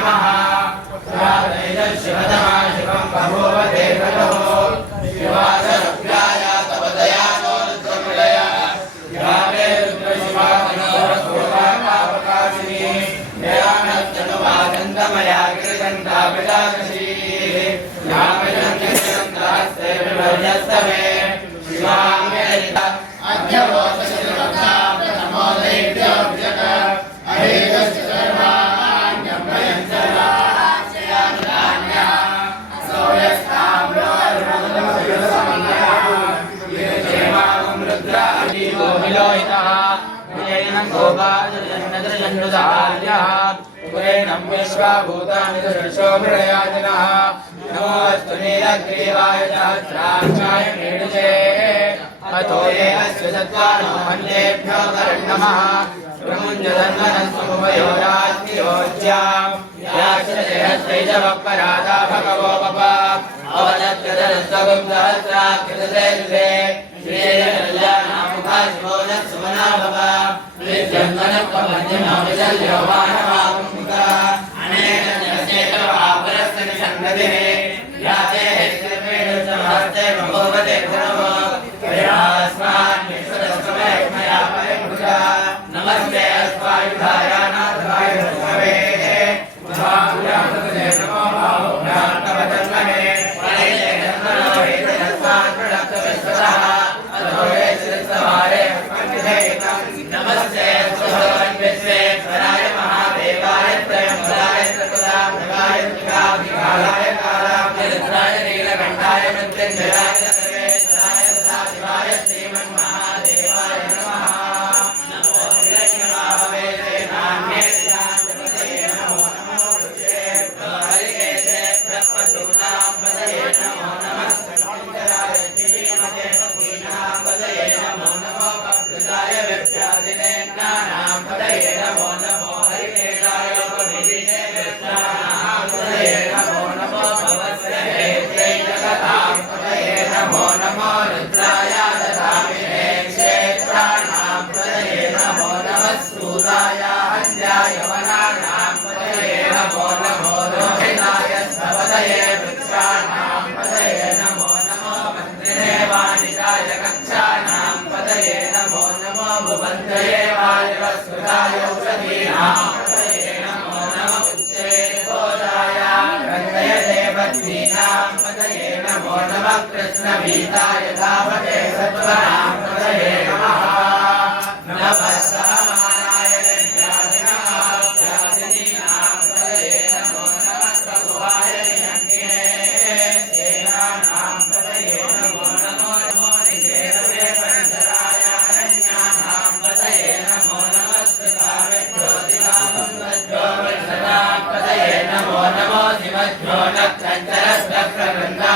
नमः शिवतमा शिवं बभूव देवतो शिवासरभ्याय तव दयानो रुद्रमृळय यावे रुद्रशिवामनोरथोपापापकाशिनी दयानस्तनुवादन्तमया गिरिगन्धाभिलाषी यामजन्यजन्तास्ते विभजस्तमे शिवामे अध्यवोचशिवता नमो दैत्यो विजक अहेतस्य सर्वाण्यं भयञ्चरा नमोऽस्तु नीलग्रीवाय सहस्राक्षाय मीडुजे अतो ये अस्य सत्त्वानो मन्येभ्यो नमः प्रमुञ्जधन्वनस्वभयोरात्मियोज्याम् याश्रयहस्तैजवपराधा भगवो पप अवनत्यधनस्वगुं सहस्राकृतसे श्रीयकल्याणामुखाशिवो नत्सुमना भव नित्यन्दनत्वमन्यमाविशल्योमानमागुमुखः अनेन न्यसेतवापरस्य निषङ्गतिः याते हस्ते भगवते धनमो प्रयास्मान् विश्वदस्मया परिमुखा नमस्ते अस्वायुधाय नाथाय भवे महाभूयामते नमो भावभ्रान्तवदन्महे परैले धर्मनो हेतनस्वान् प्रणक्तविश्वतः अधोरे शिरसवारे अस्मन्निधेयतं नमस्ते भगवन् विश्वेश्वराय महादेवाय त्रयम्बराय त्रिपुरान्तकाय त्रिकाभिकालाय कालाभ्यरुद्राय नीलकण्ठाय मृत्युञ्जयाय सर्वेश्वराय सदाशिवाय श्रीमन्महादेवाय नमः नमो हिरण्यवाहवे नान्ये शान्तपदये नमो नमो ऋषेभ्यो हरिकेशेभ्यः पशूनां पदये नमो नमः सङ्कीर्तनाय श्रीमते पतीनां पदये नमो नमो प्रकृताय विप्रादिनेन्द्राणां पदये नमो नमो हरिकेशाय उपनिषदे विश्वानां पदये नमो नमो भवस्य हेत्यै जगतां पदये नमो नमो रुद्राय ददामिने क्षेत्राणां पदये नमो नमः सूराय हन्याय वनानां पदये नमो नमो रोहिताय स्वपदये वृक्षाणां पदये नमो नमो मन्त्रिणे वाणिजाय कक्षाणां पदये नमो नमो भुवन्तये वायुवस्कृताय औषधीनां पदये नमो नमः उच्चैर्घोषाय रङ्गय देवतीनां पदये नमो नमः कृष्णभीताय धावते सत्वरां पदये नमः नमः सहमानाय निर्व्याधिनः व्याधिनीनां पदये नमो नमः प्रभुवाय नियङ्गिने सेनानां पदये नमो नमो नमो निषेधवे परिसराय अरण्यानां पदये नमो नमः स्मृतावे ज्योतिरामं वज्रो वर्षदां पदये नमो नमो शिवज्यो